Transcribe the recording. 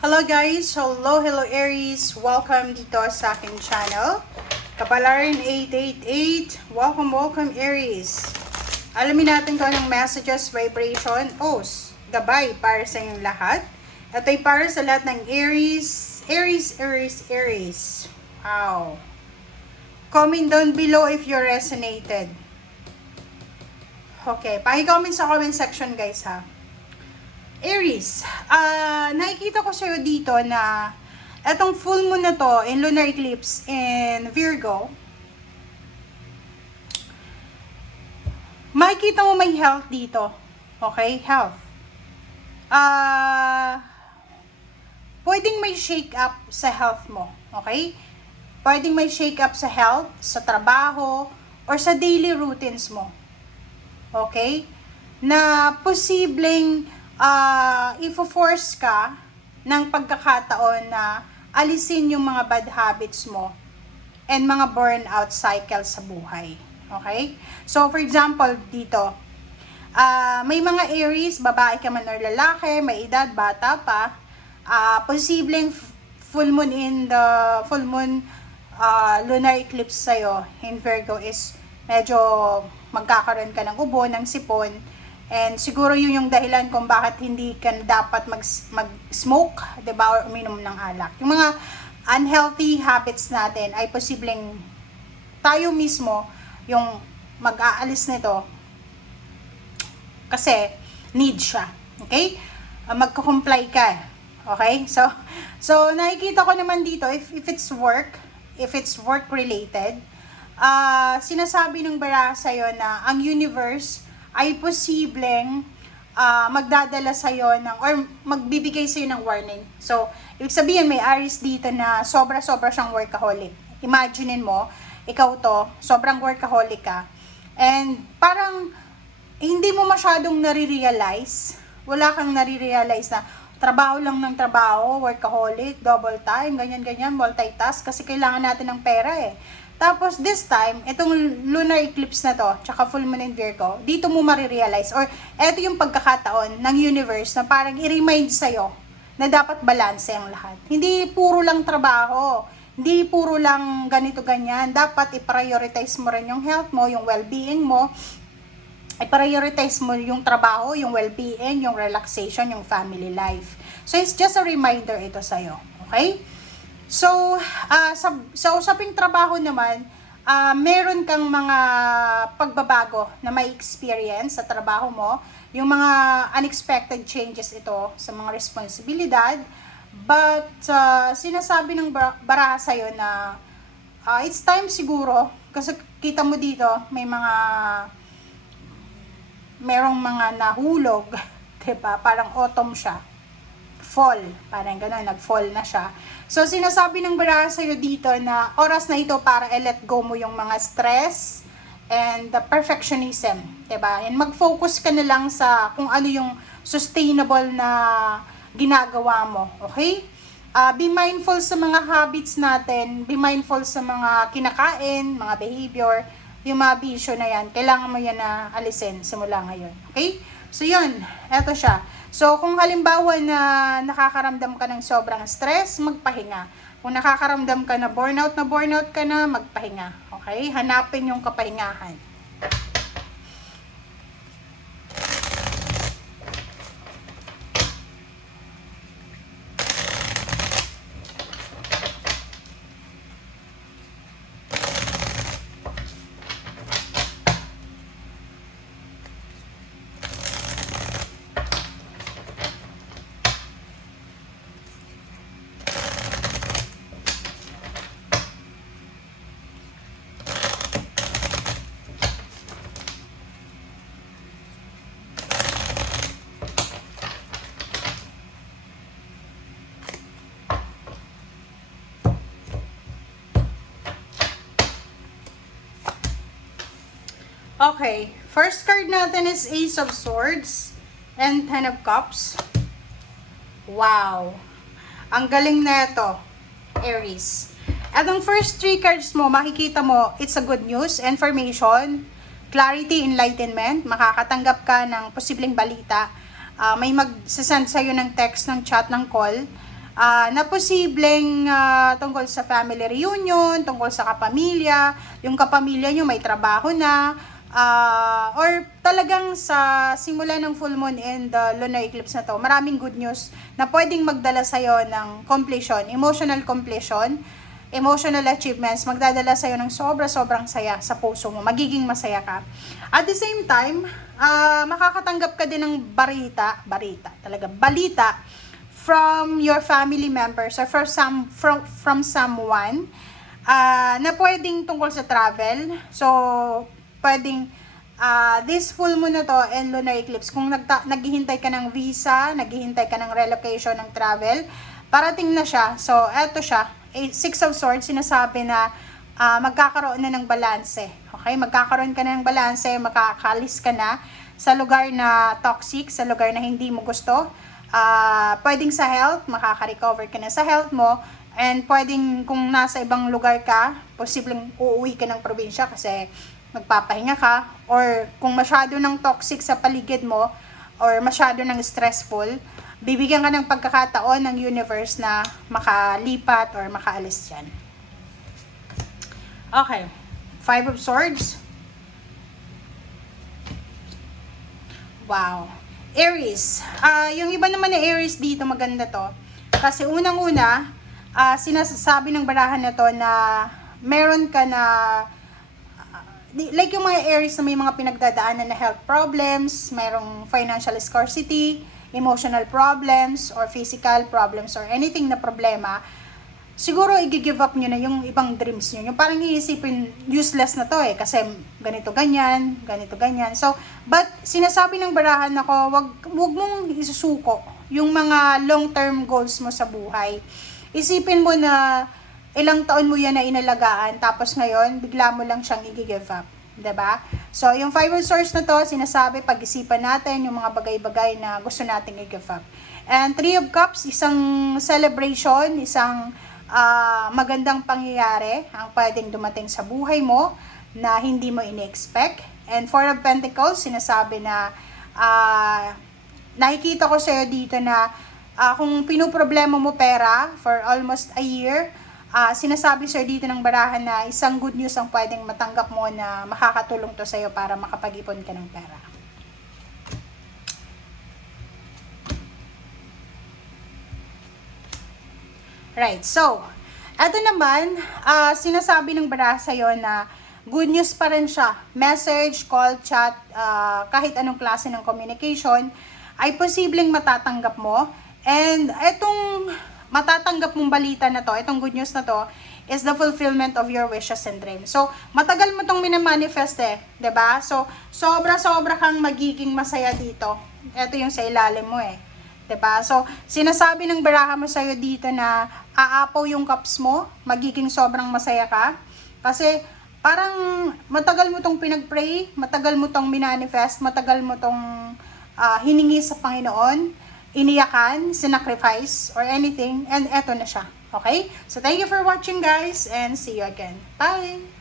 Hello guys! Hello Aries! Welcome dito sa aking channel. Kapalarin 888. Welcome Aries! Alamin natin kung anong messages, vibration, gabay para sa inyong lahat. Ito ay para sa lahat ng Aries. Aries. Wow! Comment down below if you resonated. Okay, paki-comment sa comment section guys ha. Aries, nakikita ko sa'yo dito na etong full moon na to in lunar eclipse in Virgo, makikita mo may health dito. Okay, health. Pwedeng may shake up sa health mo. Okay? Pwedeng may shake up sa health, sa trabaho, or sa daily routines mo. Okay? Na posibleng ifo-force ka ng pagkakataon na alisin yung mga bad habits mo and mga burnout cycle sa buhay. Okay? So, for example, dito, may mga Aries, babae ka man or lalaki, may edad, bata pa, posibleng full moon lunar eclipse sa'yo in Virgo is medyo magkakaroon ka ng ubo, ng sipon. And siguro yun yung dahilan kung bakit hindi ka dapat mag-smoke, diba, or uminom ng alak. Yung mga unhealthy habits natin ay posibleng tayo mismo yung mag-aalis nito kasi need siya. Okay? Magko-comply ka. Okay? So nakikita ko naman dito, if it's work related, sinasabi ng baraha sa'yo na ang universe ay posibleng magdadala sa'yo or magbibigay sa'yo ng warning. So, ibig sabihin may Aries dito na sobra-sobra siyang workaholic. Imaginein mo, ikaw to, sobrang workaholic ka. And parang hindi mo masyadong nare-realize, wala kang nare-realize na trabaho lang ng trabaho, workaholic, double time, ganyan-ganyan, multitask, kasi kailangan natin ng pera eh. Tapos this time, itong lunar eclipse na to, tsaka full moon in Virgo, dito mo marirealize, or eto yung pagkakataon ng universe na parang i-remind sa'yo na dapat balanse ang lahat. Hindi puro lang trabaho, hindi puro lang ganito-ganyan. Dapat i-prioritize mo rin yung health mo, yung well-being mo, i-prioritize mo yung trabaho, yung well-being, yung relaxation, yung family life. So it's just a reminder ito sa'yo, okay? So, sa usaping trabaho naman, meron kang mga pagbabago na may experience sa trabaho mo, yung mga unexpected changes ito sa mga responsibilidad, but sinasabi ng baraha sa'yo na it's time siguro, kasi kita mo dito, merong mga nahulog, diba? Parang autumn siya. Fall, parang gano'n, nag-fall na siya. So, sinasabi ng baraha sa'yo dito na oras na ito para i-let go mo yung mga stress and the perfectionism, diba? And mag-focus ka na lang sa kung ano yung sustainable na ginagawa mo, okay? Be mindful sa mga habits natin, be mindful sa mga kinakain, mga behavior, yung mga bisyo na yan, kailangan mo yan na alisin simula ngayon, okay? So, yun, eto siya. So, kung halimbawa na nakakaramdam ka ng sobrang stress, magpahinga. Kung nakakaramdam ka na burnout ka na, magpahinga. Okay? Hanapin yung kapahingahan. Okay, first card natin is Ace of Swords and Ten of Cups. Wow! Ang galing na ito, Aries. At ang first three cards mo, makikita mo, it's a good news, information, clarity, enlightenment, makakatanggap ka ng posibleng balita, may magsasend sa'yo ng text, ng chat, ng call, na posibleng tungkol sa family reunion, tungkol sa kapamilya, yung kapamilya nyo may trabaho na, or talagang sa simula ng full moon and lunar eclipse na to, maraming good news na pwedeng magdala sa'yo ng completion, emotional completion, emotional achievements, magdadala sa'yo ng sobrang saya sa puso mo, magiging masaya ka. At the same time, makakatanggap ka din ng balita from your family members or from someone na pwedeng tungkol sa travel. So, pwedeng this full moon na to and lunar eclipse, kung naghihintay ka ng visa, naghihintay ka ng relocation ng travel, parating na siya. So, eto siya. Six of Swords, sinasabi na magkakaroon na ng balanse. Okay? Magkakaroon ka na ng balanse, makakalis ka na sa lugar na toxic, sa lugar na hindi mo gusto. Pwedeng sa health, makaka-recover ka na sa health mo. And pwedeng kung nasa ibang lugar ka, posibleng uuwi ka ng probinsya kasi magpapahinga ka. Or kung masyado ng toxic sa paligid mo, or masyado ng stressful, bibigyan ka ng pagkakataon ng universe na makalipat or makaalis yan. Okay. Five of Swords. Wow. Aries. Yung iba naman na Aries dito, maganda to. Kasi unang-una, sinasabi ng barahan na to na meron ka na like yung mga Aries na may mga pinagdadaanan na health problems, mayroong financial scarcity, emotional problems, or physical problems, or anything na problema, siguro i-give up nyo na yung ibang dreams nyo. Yung parang iisipin, useless na to kasi ganito, ganyan. So, but sinasabi ng barahan ako, wag mong isusuko yung mga long-term goals mo sa buhay. Isipin mo na ilang taon mo yan na inalagaan, tapos ngayon, bigla mo lang siyang i-give up. Diba? So, yung Five of Swords na to, sinasabi, pag-isipan natin yung mga bagay-bagay na gusto nating i-give up. And Three of Cups, isang celebration, isang magandang pangyayari ang pwedeng dumating sa buhay mo na hindi mo ini-expect. And Four of Pentacles, sinasabi na nakikita ko sa'yo dito na kung pinoproblema mo pera for almost a year, sinasabi sir dito ng barahan na isang good news ang pwedeng matanggap mo na makakatulong to sa'yo para makapag-ipon ka ng pera. Right, so, eto naman, sinasabi ng barahan sa'yo na good news pa rin siya. Message, call, chat, kahit anong klase ng communication, ay posibleng matatanggap mo. And etong matatanggap mong balita na to, itong good news na to, is the fulfillment of your wishes and dreams. So, matagal mo itong minamanifest diba? So, sobra-sobra kang magiging masaya dito. Ito yung sa ilalim mo diba? So, sinasabi ng baraha mo sa'yo dito na aapaw yung cups mo, magiging sobrang masaya ka. Kasi, parang matagal mo itong pinag-pray, matagal mo itong minanifest, matagal mo itong hiningi sa Panginoon, iniyakan, sinacrifice, or anything, and eto na siya. Okay? So, thank you for watching guys, and see you again. Bye!